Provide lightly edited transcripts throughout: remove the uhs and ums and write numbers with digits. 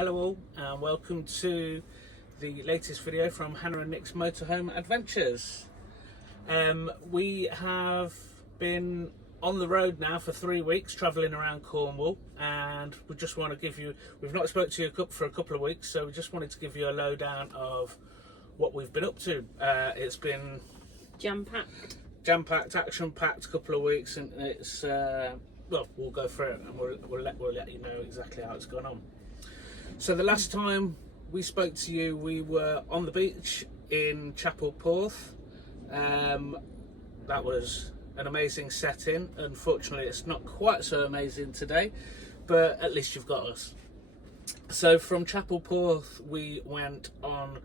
Hello all and welcome to the latest video from Hannah and Nick's Motorhome Adventures. We have been on the road now for 3 weeks travelling around Cornwall, and we just want to give you, we've not spoke to you for a couple of weeks, so we just wanted to give you a lowdown of what we've been up to. It's been jam-packed, action-packed couple of weeks, and it's well, we'll go through it and we'll let you know exactly how it's gone on. So the last time we spoke to you, we were on the beach in Chapel Porth. That was an amazing setting. Unfortunately, it's not quite so amazing today, but at least you've got us. So from Chapel Porth, we went on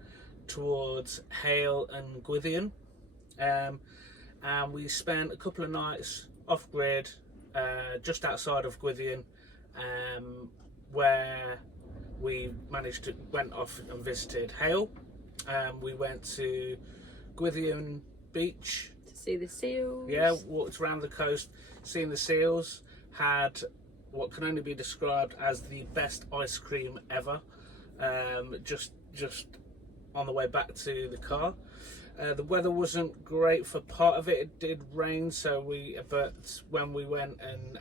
towards Hale and Gwithian, and we spent a couple of nights off-grid, just outside of Gwithian, where we went off and visited Hale. We went to Porthleven Beach to see the seals. Yeah, walked around the coast, seen the seals. Had what can only be described as the best ice cream ever. Just on the way back to the car. The weather wasn't great for part of it. It did rain, but when we went and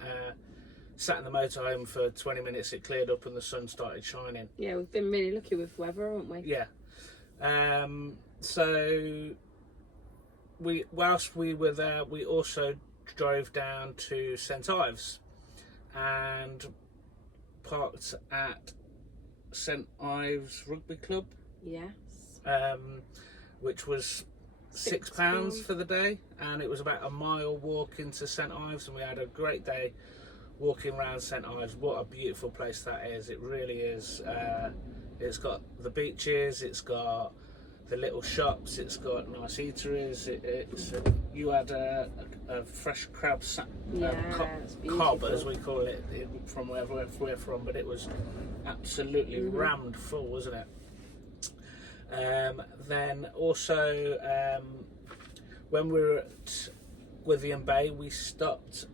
sat in the motorhome for 20 minutes, it cleared up and the sun started shining. Yeah, we've been really lucky with weather, haven't we? Yeah. So whilst we were there, we also drove down to St Ives and parked at St Ives Rugby Club. Yes. Which was £6 for the day, and it was about a mile walk into St Ives, and we had a great day walking around St Ives. What a beautiful place that is. It really is. It's got the beaches, it's got the little shops, it's got nice eateries. You had a fresh crab cob, as we call it, from wherever we're from, but it was absolutely rammed full, wasn't it? Then also when we were at Porthleven Bay, we stopped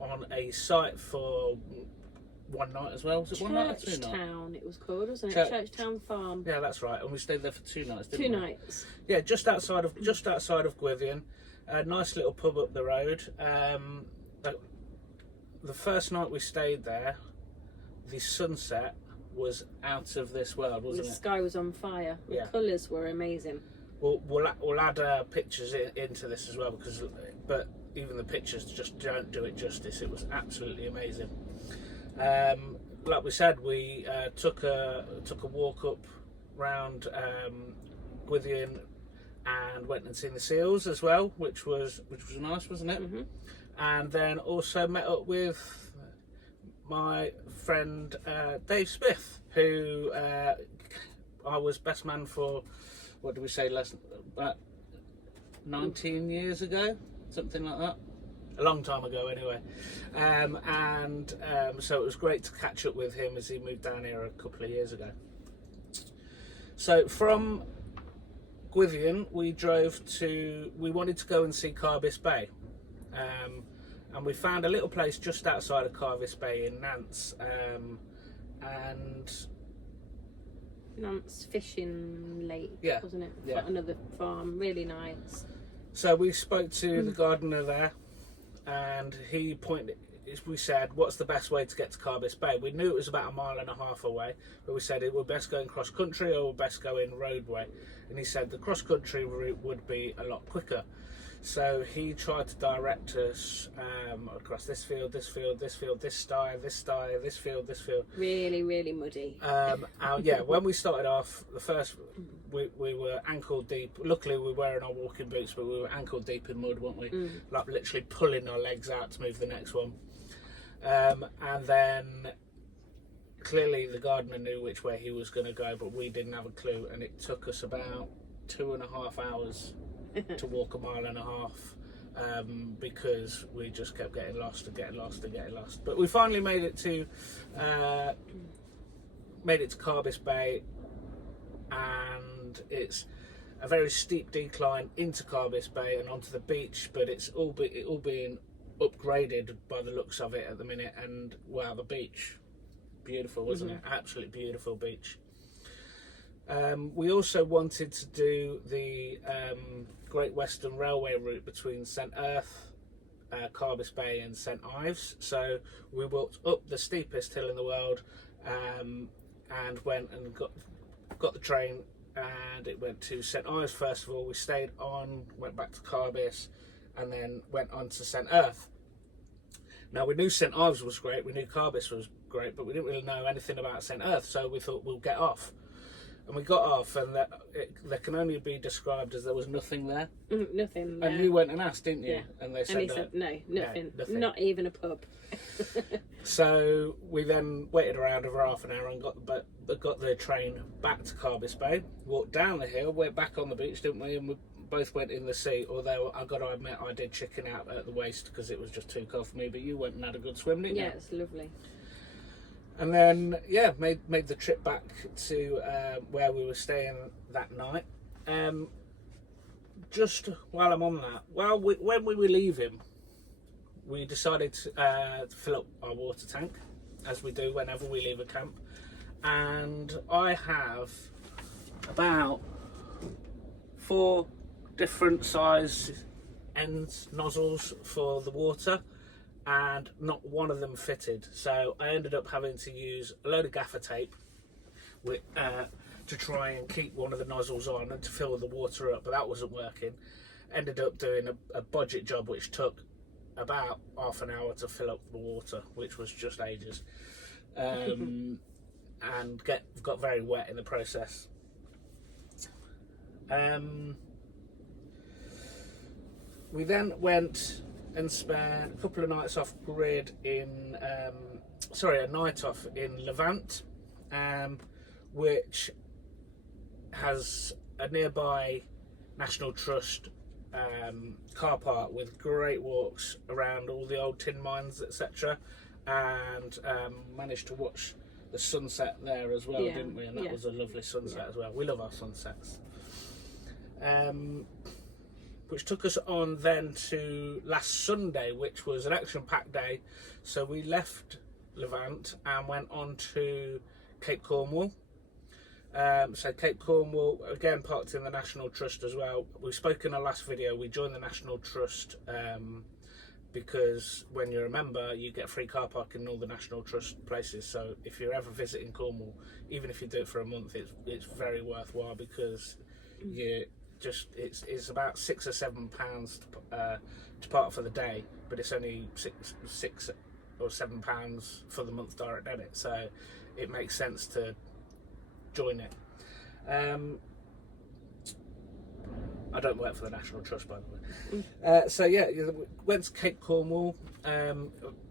on a site for one night as well. Was it one night or 2 nights? Churchtown it was called, wasn't it? Churchtown Farm. Yeah, that's right. And we stayed there for 2 nights, didn't we? 2 nights. Yeah, just outside of Gwithian. A nice little pub up the road. The first night we stayed there, the sunset was out of this world, wasn't it? The sky was on fire. The colours were amazing. We'll add pictures into this as well, but even the pictures just don't do it justice. It was absolutely amazing. Like we said, we took a walk up round Gwithian and went and seen the seals as well, which was nice, wasn't it? Mm-hmm. And then also met up with my friend Dave Smith, who I was best man for, what do we say, about 19 years ago, something like that. A long time ago anyway. So it was great to catch up with him as he moved down here a couple of years ago. So from Gwithian we wanted to go and see Carbis Bay. And we found a little place just outside of Carbis Bay in Nance, and Nance Fishing Lake, wasn't it? Yeah. Another farm, really nice. So we spoke to the gardener there, and we said, what's the best way to get to Carbis Bay? We knew it was about 1.5 miles away, but we said it would best going cross country or best going roadway, and he said the cross country route would be a lot quicker. So he tried to direct us across this field, this field, this field, this stye, this field, this field. Really, really muddy. Yeah, when we started off, we were ankle deep. Luckily, we were wearing our walking boots, but we were ankle deep in mud, weren't we? Like literally pulling our legs out to move the next one. And then clearly the gardener knew which way he was going to go, but we didn't have a clue, and it took us about 2.5 hours to walk 1.5 miles, because we just kept getting lost. But we finally made it to Carbis Bay, and it's a very steep decline into Carbis Bay and onto the beach, but it's all being upgraded by the looks of it at the minute. And wow, the beach beautiful, wasn't it? Absolutely beautiful beach. We also wanted to do the Great Western Railway route between St Erth, Carbis Bay and St Ives. So we walked up the steepest hill in the world and went and got the train, and it went to St Ives first of all. We stayed on, went back to Carbis, and then went on to St Erth. Now, we knew St Ives was great, we knew Carbis was great, but we didn't really know anything about St Erth, so we thought we'll get off. And we got off, and that can only be described as there was nothing there. Nothing. And you went and asked, didn't you? Yeah. And they said, no, nothing. No, nothing. Not even a pub. So we then waited around over half an hour and got the train back to Carbis Bay, walked down the hill, went back on the beach, didn't we? And we both went in the sea, although I got to admit I did chicken out at the waist because it was just too cold for me, but you went and had a good swim, didn't you? Yeah, it's lovely. And then, yeah, made the trip back to where we were staying that night. Just while I'm on that, when we were leaving, we decided to fill up our water tank, as we do whenever we leave a camp. And I have about 4 different size ends nozzles for the water, and not one of them fitted. So I ended up having to use a load of gaffer tape to try and keep one of the nozzles on and to fill the water up, but that wasn't working. Ended up doing a budget job which took about half an hour to fill up the water, which was just ages, and got very wet in the process. We then went and spent a couple of nights off grid in a night off in Levant, which has a nearby National Trust car park with great walks around all the old tin mines, etc., and managed to watch the sunset there as well, didn't we? And that was a lovely sunset as well. We love our sunsets. Which took us on then to last Sunday, which was an action-packed day. So we left Levant and went on to Cape Cornwall. So Cape Cornwall, again, parked in the National Trust as well. We spoke in our last video, we joined the National Trust because when you're a member, you get free car parking in all the National Trust places. So if you're ever visiting Cornwall, even if you do it for a month, it's very worthwhile, because it's about £6 or £7 to park for the day, but it's only £6 or £7 for the month direct debit, so it makes sense to join it. I don't work for the National Trust, by the way. So yeah, went to Cape Cornwall.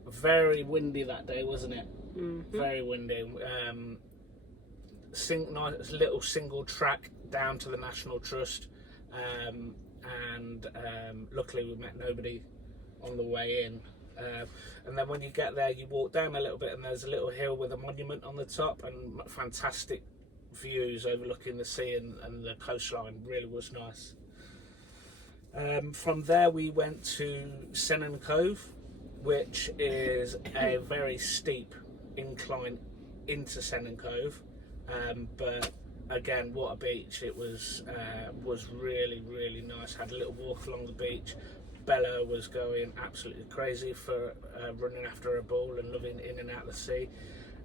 Very windy that day, wasn't it? Very windy. Nice little single track down to the National Trust. And luckily we met nobody on the way in, and then when you get there you walk down a little bit and there's a little hill with a monument on the top and fantastic views overlooking the sea and the coastline. Really was nice. From there we went to Sennin Cove, which is a very steep incline into Sennin Cove, but again, what a beach. It was really, really nice. Had a little walk along the beach. Bella was going absolutely crazy for running after a ball and loving in and out of the sea.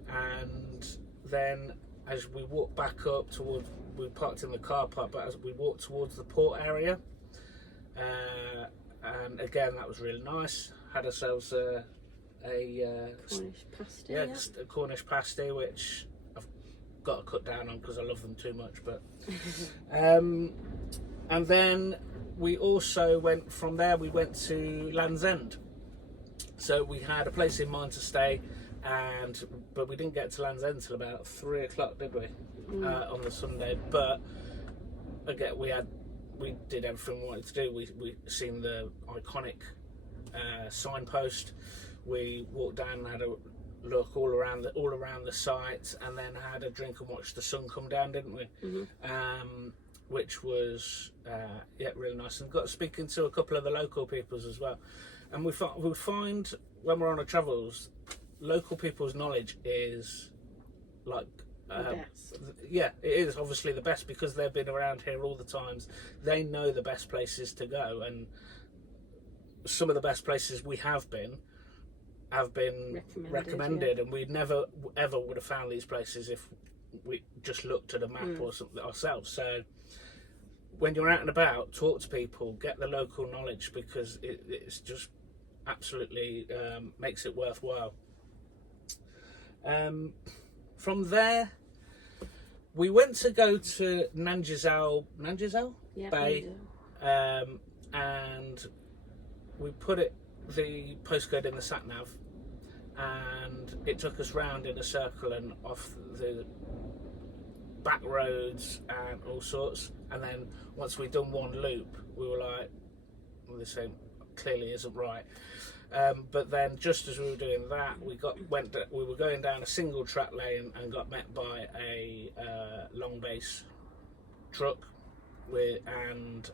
And then as we walked back up towards, we parked in the car park, but as we walked towards the port area, and again that was really nice. Had ourselves a Cornish pasty. A Cornish pasty, which got to cut down on because I love them too much, but and then we also went from there, we went to Land's End. So we had a place in mind to stay, but we didn't get to Land's End till about 3 o'clock, did we? On the Sunday. But again, we did everything we wanted to do. We seen the iconic signpost. We walked down and had a look all around the site, and then had a drink and watched the sun come down, didn't we? Which was really nice, and got speaking to a couple of the local peoples as well. And we find when we're on our travels, local people's knowledge is like. The best. Yeah, it is obviously the best because they've been around here all the times. They know the best places to go, and some of the best places we have been recommended, and we never ever would have found these places if we just looked at a map or something ourselves. So when you're out and about, talk to people, get the local knowledge, because it's just absolutely makes it worthwhile. From there, we went to go to Nanjazal Bay, and we put the postcode in the sat nav, and it took us round in a circle and off the back roads and all sorts. And then once we'd done one loop, we were like, well, this clearly isn't right. But then just as we were doing that, we were going down a single track lane and got met by a long base truck and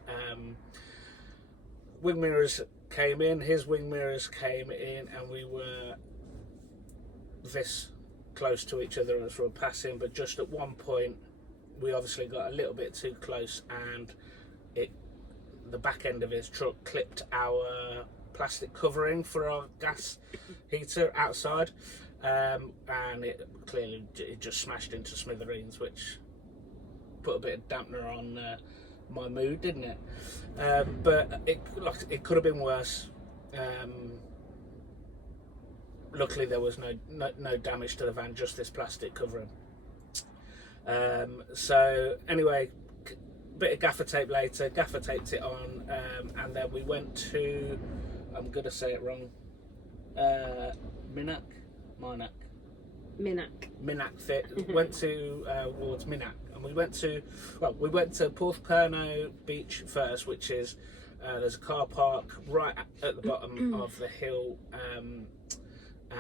wing mirrors came in, his wing mirrors came in, and we were this close to each other as we were passing. But just at one point, we obviously got a little bit too close, and the back end of his truck clipped our plastic covering for our gas heater outside, and it just smashed into smithereens, which put a bit of dampener on my mood, didn't it? But it could have been worse. Luckily there was no damage to the van, just this plastic covering. So anyway, bit of gaffer tape later, gaffer taped it on, and then we went to, I'm gonna say it wrong, Minak fit. Went to towards Minak, and we went to Porthleven Beach first, which is there's a car park right at the bottom of the hill,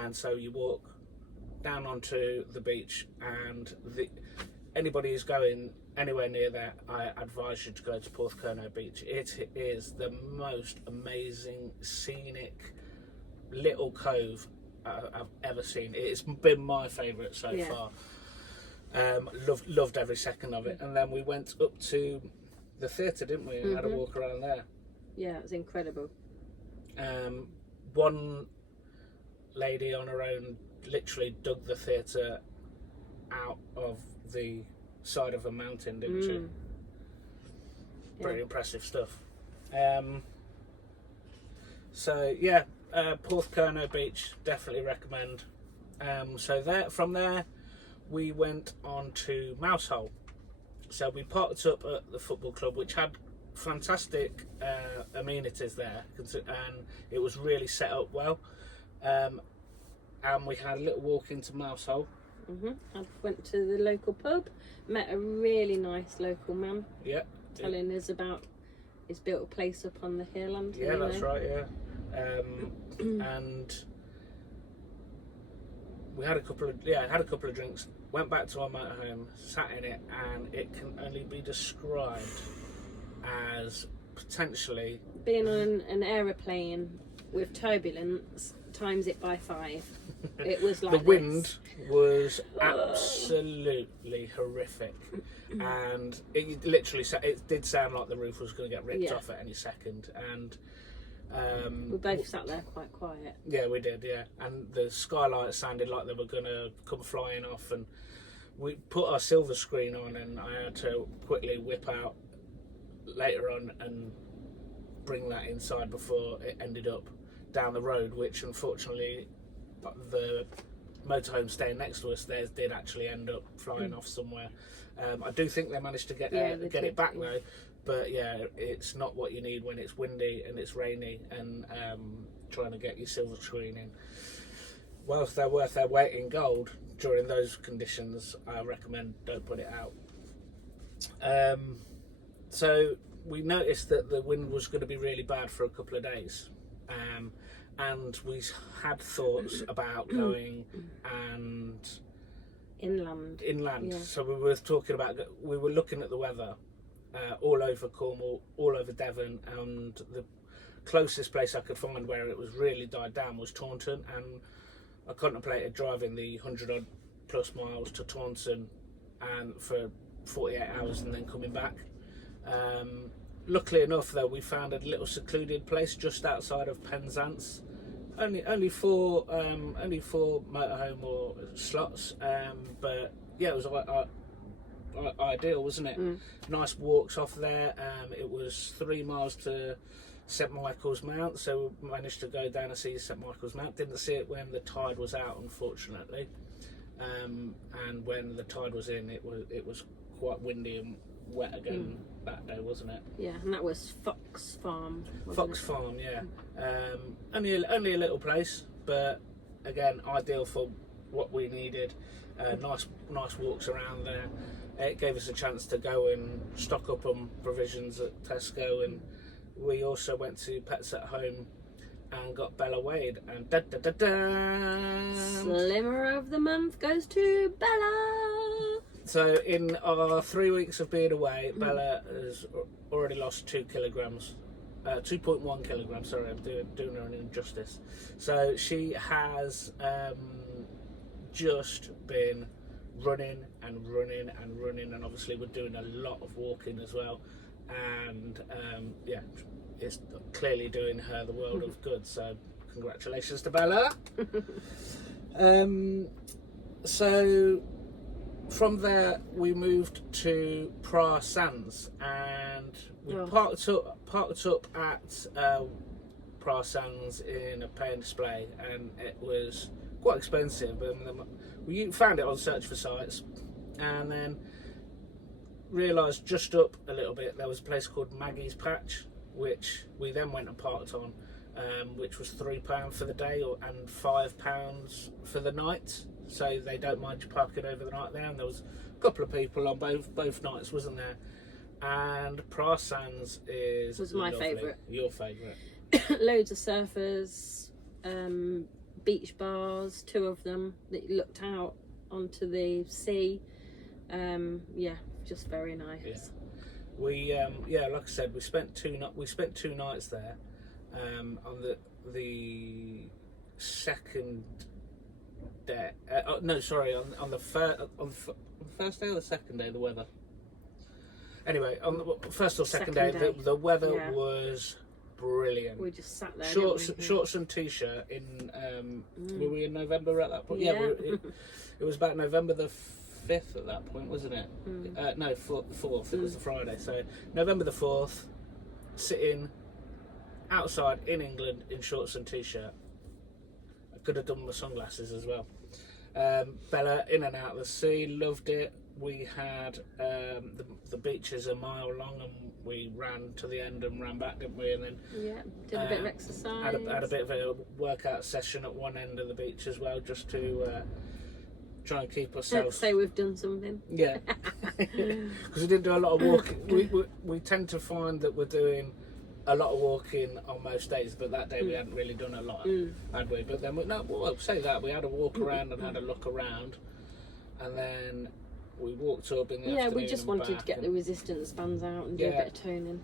and so you walk down onto the beach, and anybody who's going anywhere near there, I advise you to go to Porthleven Beach. It is the most amazing scenic little cove I've ever seen. It's been my favourite so far. Loved every second of it. And then we went up to the theatre, didn't we? And had a walk around there. Yeah, it was incredible. One lady on her own literally dug the theatre out of the side of a mountain, didn't she? Pretty impressive stuff. So yeah, Porthleven Beach, definitely recommend. So from there we went on to Mousehole. So we parked up at the football club, which had fantastic amenities there, and it was really set up well. And we had a little walk into Mousehole. I went to the local pub, met a really nice local man. Yeah. Telling us about he's built a place up on the hill. That's right. Yeah. And we had a couple of drinks. Went back to our motorhome, sat in it, and it can only be described as potentially being on an aeroplane with turbulence. Times it by 5. It was like the wind was absolutely horrific, and it literally did sound like the roof was going to get ripped off at any second. And we both sat there quite quiet. Yeah, we did. Yeah, and the skylights sounded like they were going to come flying off, and we put our silver screen on, and I had to quickly whip out later on and bring that inside before it ended up down the road, which unfortunately the motorhome staying next to us there did actually end up flying off somewhere. I do think they managed to get it back though, but yeah, it's not what you need when it's windy and it's rainy and trying to get your silver screen in. Whilst they're worth their weight in gold during those conditions, I recommend don't put it out. So we noticed that the wind was going to be really bad for a couple of days. And we had thoughts about going and inland. Yeah. So we were looking at the weather all over Cornwall, all over Devon, and the closest place I could find where it was really died down was Taunton, and I contemplated driving the 100 odd plus miles to Taunton and for 48 hours and then coming back. Luckily enough, though, we found a little secluded place just outside of Penzance. Only four motorhome or slots, but yeah, it was ideal, wasn't it? Nice walks off there. It was 3 miles to St Michael's Mount, so we managed to go down and see St Michael's Mount. Didn't see it when the tide was out, unfortunately, and when the tide was in, it was quite windy and wet again that day, wasn't it? Yeah, and that was Fox Farm. Farm, yeah. Only a little place, but again, ideal for what we needed. Nice walks around there. It gave us a chance to go and stock up on provisions at Tesco, and we also went to Pets at Home and got Bella weighed. And Slimmer of the month goes to Bella. So in our 3 weeks of being away, Bella has already lost 2 kilograms. 2.1 kilograms, sorry, I'm doing her an injustice. So she has just been running, and obviously we're doing a lot of walking as well, and yeah, it's clearly doing her the world of good, so congratulations to Bella. So from there we moved to Pra Sands, and we parked up at Pra Sands in a pay and display, and it was quite expensive. We found it on Search for Sites, and then realised just up a little bit there was a place called Maggie's Patch, which we then went and parked on, which was £3 for the day and £5 for the night. So they don't mind you parking over the night there, and there was a couple of people on both nights, wasn't there? And Pra Sands was my favourite. Your favourite. Loads of surfers, beach bars, 2 of them that looked out onto the sea. Yeah, just very nice. Yeah. We like I said, we spent 2 nights there. On the second day. On the first day or the second day, the weather. Anyway, on the first or second day, the weather was brilliant. We just sat there. Shorts and t-shirt in. Were we in November at that point? Yeah. It was about November the 5th at that point, wasn't it? No, 4th. It was the Friday. So November the 4th, sitting outside in England in shorts and t-shirt. I could have done my sunglasses as well. Bella in and out of the sea, loved it. We had the beach is a mile long, and we ran to the end and ran back, didn't we? And then did a bit of exercise. Had a bit of a workout session at one end of the beach as well, just to try and keep ourselves. Let's say we've done something. Yeah, because we didn't do a lot of walking. We tend to find that we're doing a lot of walking on most days, but that day we hadn't really done a lot, had we? But then say that we had a walk around and had a look around, and then we walked up in the afternoon. We just wanted to get the resistance bands out and do a bit of toning.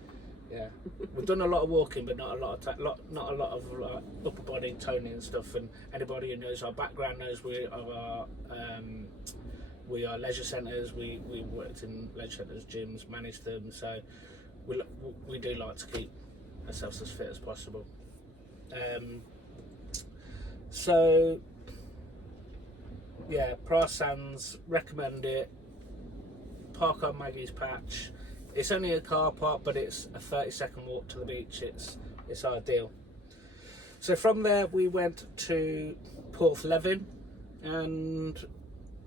Yeah, we've done a lot of walking, but not a lot of upper body toning and stuff. And anybody who knows our background knows we are leisure centres. We worked in leisure centres, gyms, managed them. So we do like to keep ourselves as fit as possible. So yeah, Pra Sands, recommend it. Park on Maggie's Patch. It's only a car park, but it's a 30-second walk to the beach. It's ideal. So from there we went to Porthleven, and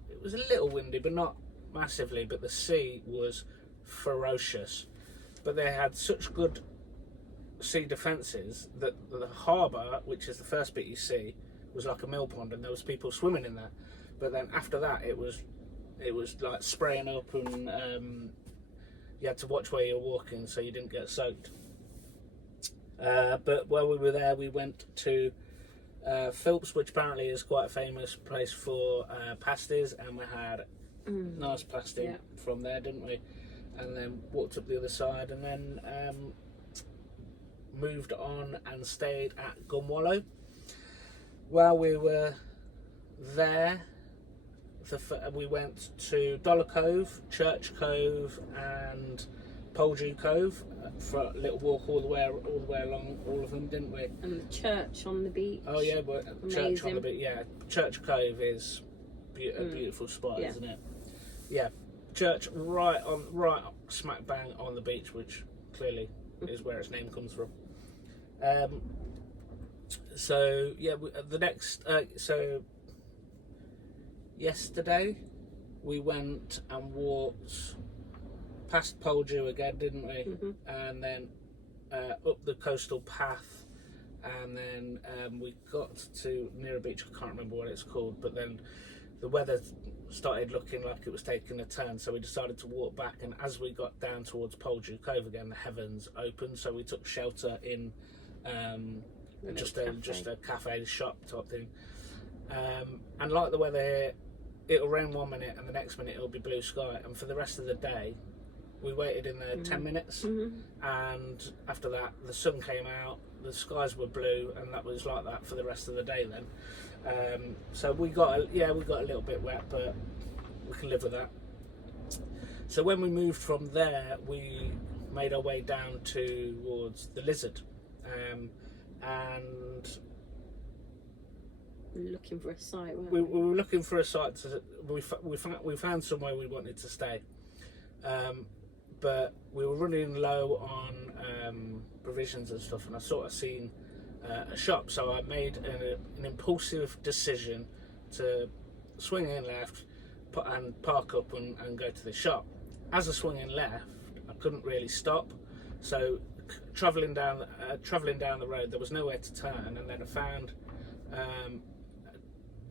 it was a little windy, but not massively. But the sea was ferocious. But they had such good sea defences that the harbour, which is the first bit you see, was like a mill pond, and there was people swimming in there. But then after that, it was like spraying up, and you had to watch where you were walking so you didn't get soaked. But while we were there, we went to Philps, which apparently is quite a famous place for pasties, and we had nice pasty from there, didn't we? And then walked up the other side, and then moved on and stayed at Cornwall. While we were there, we went to Dollar Cove, Church Cove, and Poleju Cove for a little walk all the way along all of them, didn't we? And the church on the beach. Oh yeah, but Church on the beach. Yeah, Church Cove is a beautiful spot, isn't it? Yeah, church right smack bang on the beach, which clearly is where its name comes from. So yeah, the next yesterday we went and walked past Poleju again, didn't we? And then up the coastal path, and then we got to near a beach. I can't remember what it's called, but then the weather started looking like it was taking a turn, so we decided to walk back. And as we got down towards Poleju Cove again, the heavens opened, so we took shelter in just a cafe shop type thing. And like the weather here, it'll rain 1 minute and the next minute it'll be blue sky, and for the rest of the day we waited in there 10 minutes, and after that the sun came out, the skies were blue, and that was like that for the rest of the day then. So we got a little bit wet, but we can live with that. So when we moved from there, we made our way down towards the Lizard, and looking for a site. We were looking for a site. We found somewhere we wanted to stay, but we were running low on provisions and stuff, and I sort of seen a shop, so I made an impulsive decision to swing in left and park up and go to the shop. As I swung in left, I couldn't really stop, so travelling down the road, there was nowhere to turn, and then I found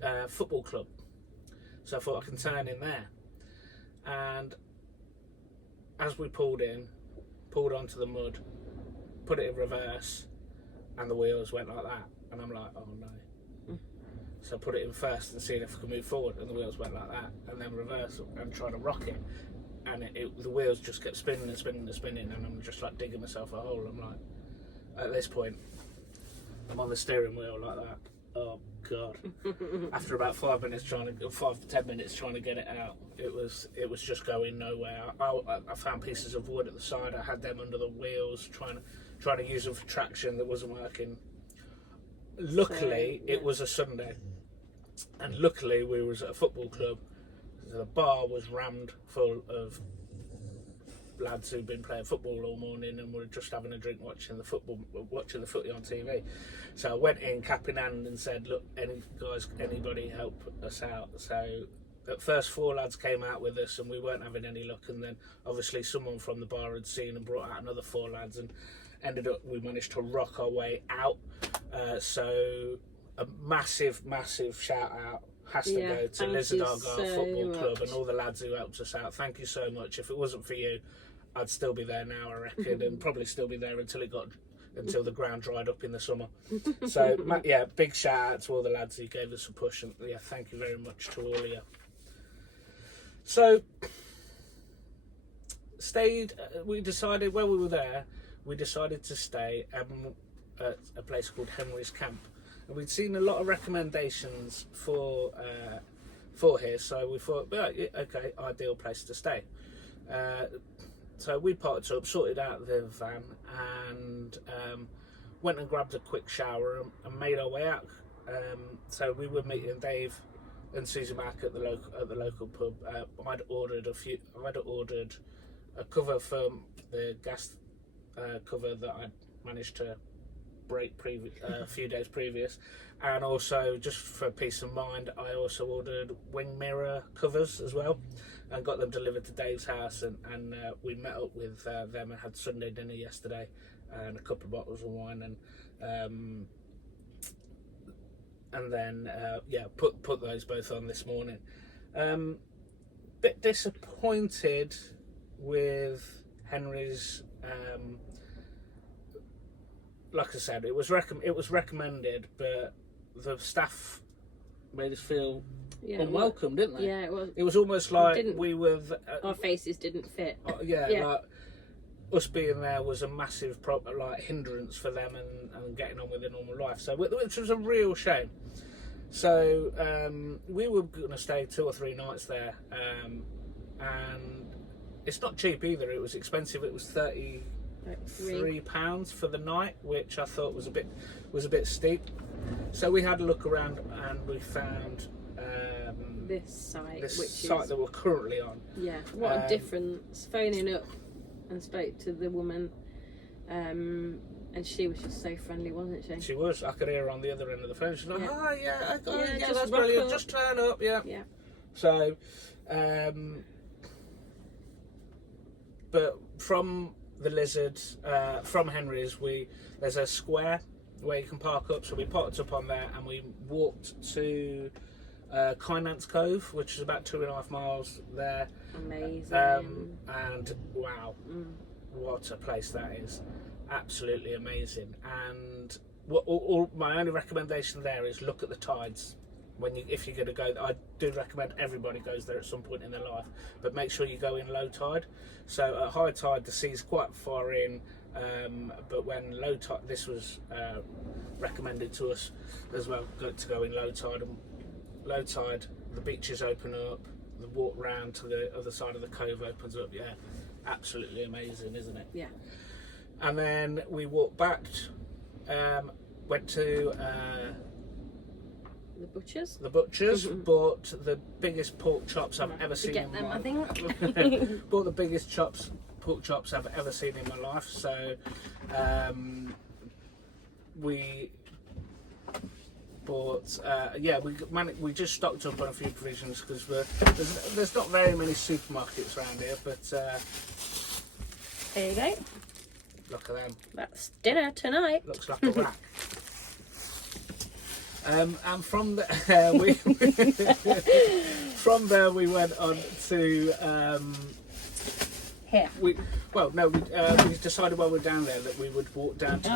a football club, so I thought I can turn in there. And as we pulled onto the mud, put it in reverse, and the wheels went like that, and I'm like, oh no. So I put it in first and seeing if I could move forward, and the wheels went like that, and then reverse and trying to rock it, and the wheels just kept spinning and spinning and spinning, and I'm just like digging myself a hole. I'm like, at this point, I'm on the steering wheel like that. Oh god! After about 5 to 10 minutes trying to get it out, it was just going nowhere. I found pieces of wood at the side. I had them under the wheels, trying to use them for traction. That wasn't working. Luckily, it was a Sunday, and luckily we was at a football club. The bar was rammed full of lads who'd been playing football all morning and were just having a drink watching the footy on TV. So I went in cap in hand and said, look, anybody help us out? So at first 4 lads came out with us and we weren't having any luck, and then obviously someone from the bar had seen and brought out another 4 lads, and we managed to rock our way out. So a massive shout out has to go to Lizard Football Club and all the lads who helped us out. Thank you so much. If it wasn't for you, I'd still be there now, I reckon, and probably still be there until the ground dried up in the summer. So big shout out to all the lads who gave us a push, and thank you very much to all of you. So we decided while we were there, we decided to stay at a place called Henry's Camp. And we'd seen a lot of recommendations for here, so we thought, okay, ideal place to stay. So we parked up, sorted out the van, and went and grabbed a quick shower and made our way out. So we were meeting Dave and Susie Mac at the local pub. I'd ordered a cover for the gas cover that I'd managed to break a few days previous, and also just for peace of mind I also ordered wing mirror covers as well and got them delivered to Dave's house, and we met up with them and had Sunday dinner yesterday and a couple of bottles of wine, and then put those both on this morning. Bit disappointed with Henry's. Like I said, it was recommended, but the staff made us feel unwelcome, didn't they? Yeah, it was. It was almost like we were. Our faces didn't fit. Like us being there was a massive hindrance for them and getting on with their normal life. So, which was a real shame. So we were going to stay 2 or 3 nights there, and it's not cheap either. It was expensive. It was £33 for the night, which I thought was a bit steep. So we had a look around and we found this site, that we're currently on. Yeah, what a difference. Phoning up and spoke to the woman, and she was just so friendly, wasn't she? She was. I could hear her on the other end of the phone. She's like, "Oh yeah, just that's rock brilliant. up. Just turn up, yeah." Yeah. So, but from the Lizard, from Henry's, there's a square where you can park up. So we parked up on there and we walked to Poleju Cove, which is about 2.5 miles there. Amazing. And wow, what a place that is! Absolutely amazing. And my only recommendation there is look at the tides. If you're going to go, I do recommend everybody goes there at some point in their life, but make sure you go in low tide. So at high tide, the sea's quite far in, but when low tide, this was recommended to us as well, to go in low tide. And low tide, the beaches open up, the walk round to the other side of the cove opens up. Yeah, absolutely amazing, isn't it? Yeah. And then we walked back, went to the butchers, bought the biggest pork chops I've ever seen in my life. Bought the biggest pork chops I've ever seen in my life. So we bought, we just stocked up on a few provisions because there's not very many supermarkets around here, but there you go. Look at them. That's dinner tonight. Looks like a rack. And from there, from there we went on to here. We decided while we were down there that we would walk down to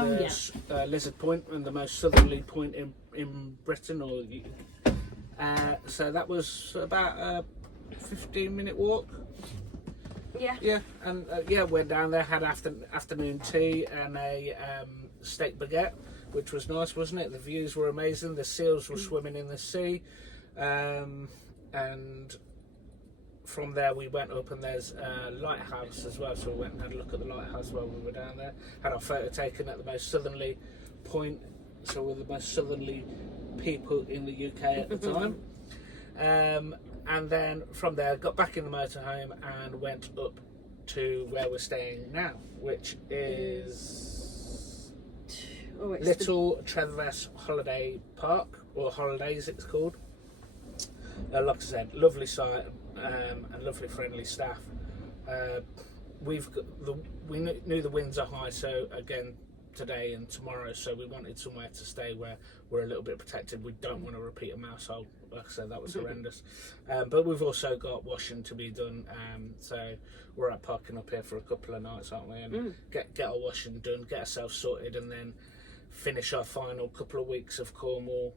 the Lizard Point, and the most southerly point in Britain, so that was about a 15-minute walk. Yeah, and went down there, had afternoon tea and a steak baguette, which was nice, wasn't it? The views were amazing. The seals were swimming in the sea, and from there we went up, and there's a lighthouse as well. So we went and had a look at the lighthouse while we were down there. Had our photo taken at the most southerly point, so we're the most southerly people in the UK at the time. And then from there, got back in the motorhome and went up to where we're staying now, which is Little Trevors Holiday Park, or Holidays it's called. Like I said, lovely site and lovely friendly staff. We knew the winds are high, so again today and tomorrow, so we wanted somewhere to stay where we're a little bit protected. We don't want to repeat a Mousehole. Like I said, that was horrendous. But we've also got washing to be done, so we're at parking up here for a couple of nights, aren't we? And get our washing done, get ourselves sorted, and then finish our final couple of weeks of Cornwall.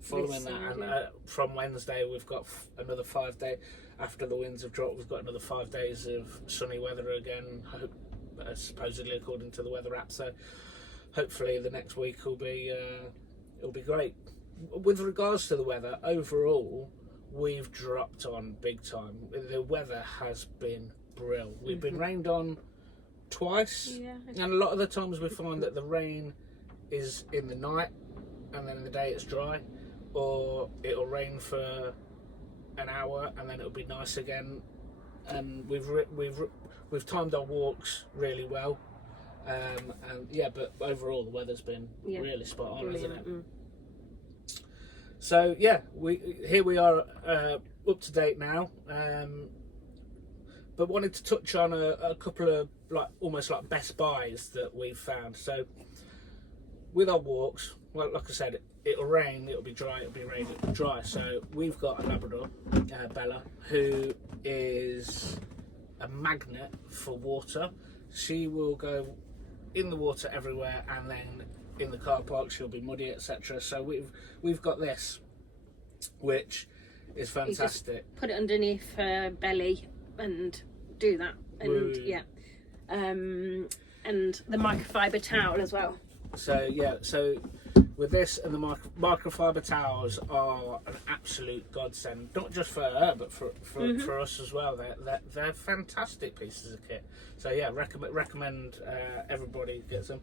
Following that, and from Wednesday we've got another 5 day. After the winds have dropped, we've got another 5 days of sunny weather again, supposedly according to the weather app. So hopefully the next week will be great. With regards to the weather, overall we've dropped on big time. The weather has been brilliant. We've been rained on twice, and a lot of the times we find that the rain is in the night, and then in the day it's dry, or it'll rain for an hour and then it'll be nice again. And we've timed our walks really well, but overall the weather's been really spot on, hasn't it? So here we are, up to date now, but wanted to touch on a couple of almost like best buys that we've found. So with our walks, well, like I said, it'll rain, it'll be dry, it'll be rain, it'll be dry. So we've got a Labrador, Bella, who is a magnet for water. She will go in the water everywhere, and then in the car park she'll be muddy, etc. So we've got this, which is fantastic. You just put it underneath her belly and do that, and and the microfiber towel as well. So with this and the microfiber towels are an absolute godsend, not just for her but for us as well. They're fantastic pieces of kit. So yeah, recommend everybody gets them.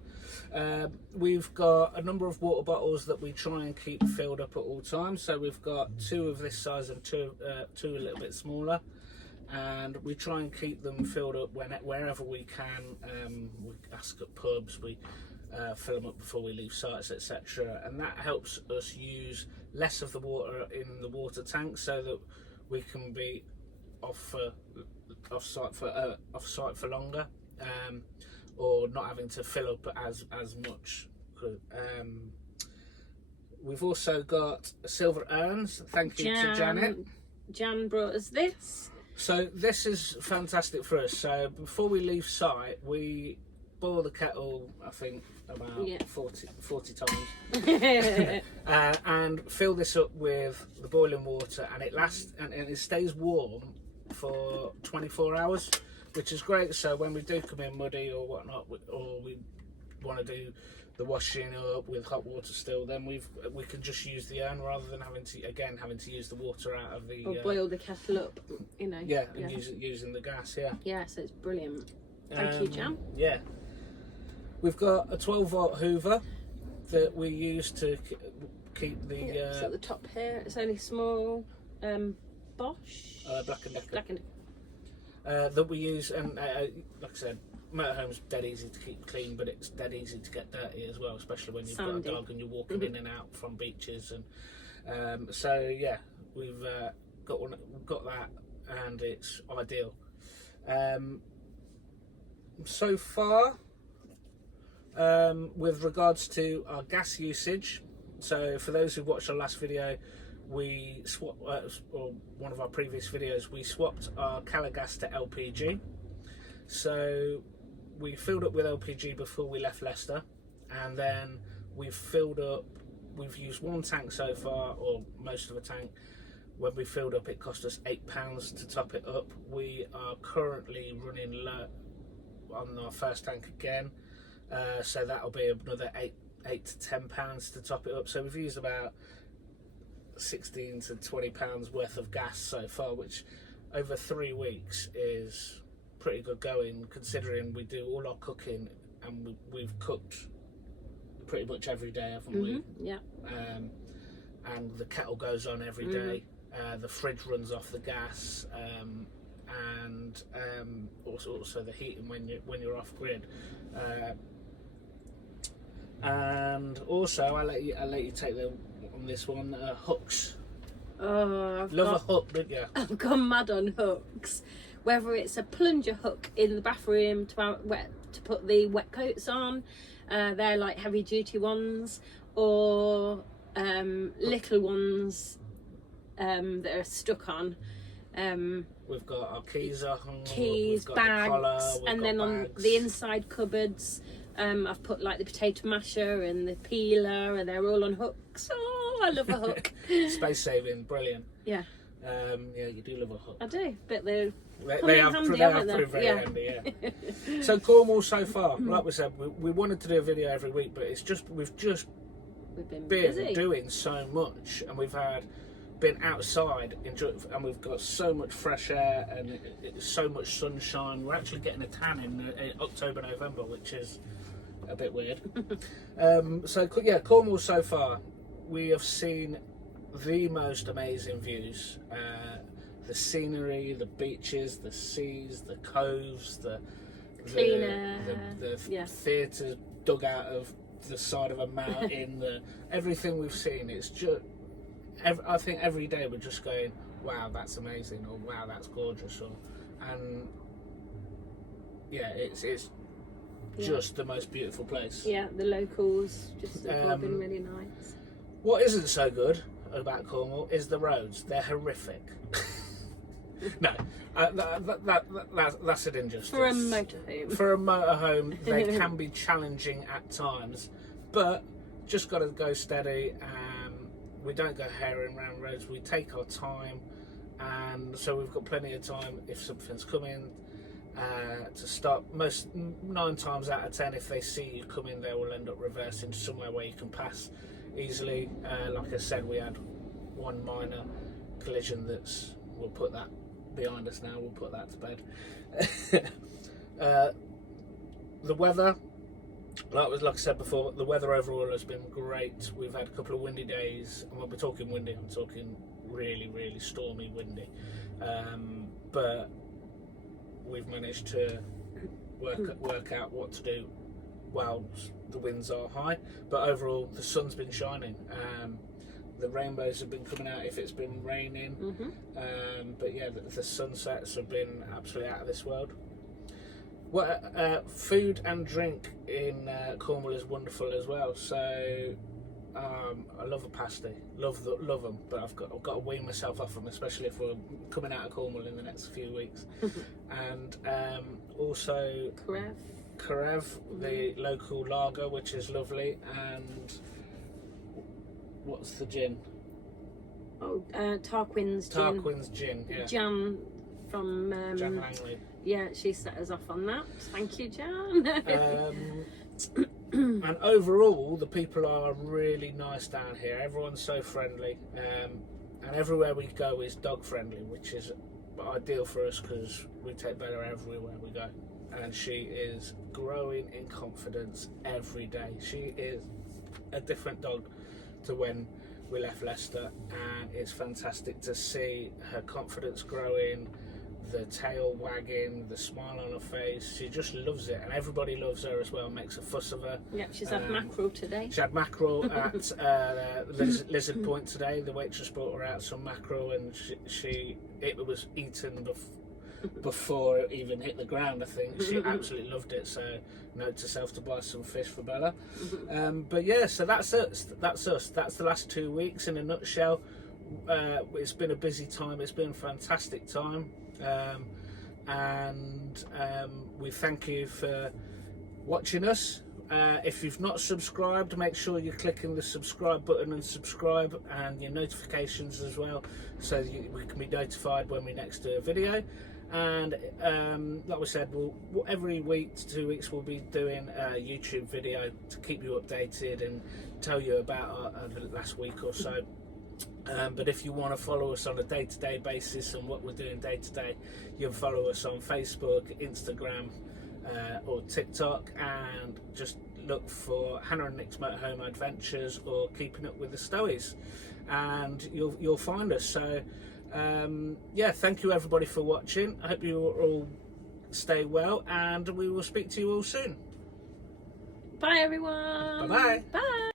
We've got a number of water bottles that we try and keep filled up at all times. So we've got 2 of this size and two a little bit smaller, and we try and keep them filled up wherever we can. We ask at pubs, we fill them up before we leave sites, etc., and that helps us use less of the water in the water tank, so that we can be off site for longer, or not having to fill up as much. We've also got silver urns. Thank you to Janet. Jan brought us this. So this is fantastic for us. So before we leave site, we boil the kettle, I think about 40 times, and fill this up with the boiling water, and it lasts and it stays warm for 24 hours, which is great. So when we do come in muddy or whatnot, or we want to do the washing up with hot water still, then we can just use the urn rather than having to use the water out of the, or boil the kettle up, you know. Yeah, and using the gas. Yeah, so it's brilliant. Thank you, Jan. Yeah. We've got a 12-volt Hoover that we use to keep the... it's at the top here. It's only small. Bosch? Black and Decker. That we use, and like I said, motorhome's dead easy to keep clean, but it's dead easy to get dirty as well, especially when you've got a dog and you're walking in and out from beaches. And so yeah, we've got that, and it's ideal. So far, with regards to our gas usage, so for those who watched our last video, we swapped, or one of our previous videos, we swapped our Cala gas to LPG. So we filled up with LPG before we left Leicester, and then we've used 1 tank so far, or most of a tank. When we filled up, it cost us £8 to top it up. We are currently running low on our first tank again, so that'll be another £8 to £10 to top it up. So we've used about £16 to £20 worth of gas so far, which over 3 weeks is pretty good going, considering we do all our cooking, and we've cooked pretty much every day, haven't we? Yeah. And the kettle goes on every day. The fridge runs off the gas, and also the heating when you're off grid. And also, I'll let you take on this one. Hooks. Oh, a hook, didn't you? I've gone mad on hooks. Whether it's a plunger hook in the bathroom to put the wet coats on, they're like heavy duty ones, or little ones that are stuck on. We've got our keys on, keys, bags, and then on the inside cupboards, I've put like the potato masher and the peeler, and they're all on hooks. Oh, I love a hook. Space saving, brilliant. Yeah. Yeah, you do love a hook. I do, but they have proved very handy. Yeah. So Cornwall so far, like we said, we wanted to do a video every week, but we've been busy doing so much, and we've been outside and we've got so much fresh air and so much sunshine. We're actually getting a tan in October, November, which is a bit weird. So yeah, Cornwall so far, we have seen the most amazing views. The scenery, the beaches, the seas, the coves, the theatres dug out of the side of a mountain, everything we've seen. It's just, I think every day we're just going, wow, that's amazing, or wow, that's gorgeous, and yeah, it's just the most beautiful place. Yeah, the locals have been really nice. What isn't so good about Cornwall is the roads. They're horrific. No, that's an injustice. For a motorhome. For a motorhome, they can be challenging at times, but just got to go steady. We don't go herring round roads. We take our time, and so we've got plenty of time if something's coming to stop. 9 times out of 10, if they see you coming, they will end up reversing somewhere where you can pass easily. Like I said, we had one minor collision we'll put that behind us now, we'll put that to bed. The weather, like I said before, the weather overall has been great. We've had a couple of windy days, and when we're talking windy, I'm talking really, really stormy windy. But we've managed to work out what to do while the winds are high. But overall, the sun's been shining. The rainbows have been coming out if it's been raining. But yeah, the sunsets have been absolutely out of this world. Food and drink in Cornwall is wonderful as well. So I love a pasty, love them, but I've got to wean myself off them, especially if we're coming out of Cornwall in the next few weeks. And also Karev, the local lager, which is lovely. And what's the gin? Tarquin's gin. Tarquin's gin, yeah. Jan from Jan Langley. Yeah, she set us off on that. Thank you, Jan. And overall, the people are really nice down here. Everyone's so friendly, and everywhere we go is dog friendly, which is ideal for us because we take Bella everywhere we go. And she is growing in confidence every day. She is a different dog to when we left Leicester, and it's fantastic to see her confidence growing, the tail wagging, the smile on her face. She just loves it, and everybody loves her as well, makes a fuss of her. Yep, she's had mackerel today. She had mackerel at Lizard Point today. The waitress brought her out some mackerel, and it was eaten before it even hit the ground, I think. She absolutely loved it, so note to self to buy some fish for Bella. But yeah, so that's us. That's the last 2 weeks in a nutshell. It's been a busy time, it's been a fantastic time, and we thank you for watching us. If you've not subscribed, make sure you're clicking the subscribe button and subscribe, and your notifications as well, so we can be notified when we next do a video. And like we said, every week to 2 weeks we'll be doing a YouTube video to keep you updated and tell you about the last week or so. But if you want to follow us on a day-to-day basis and what we're doing day-to-day, you can follow us on Facebook, Instagram, or TikTok, and just look for Hannah and Nick's Motorhome Adventures or Keeping Up with the Stowies, and you'll find us. So yeah, thank you everybody for watching. I hope you all stay well, and we will speak to you all soon. Bye everyone. Bye-bye. Bye.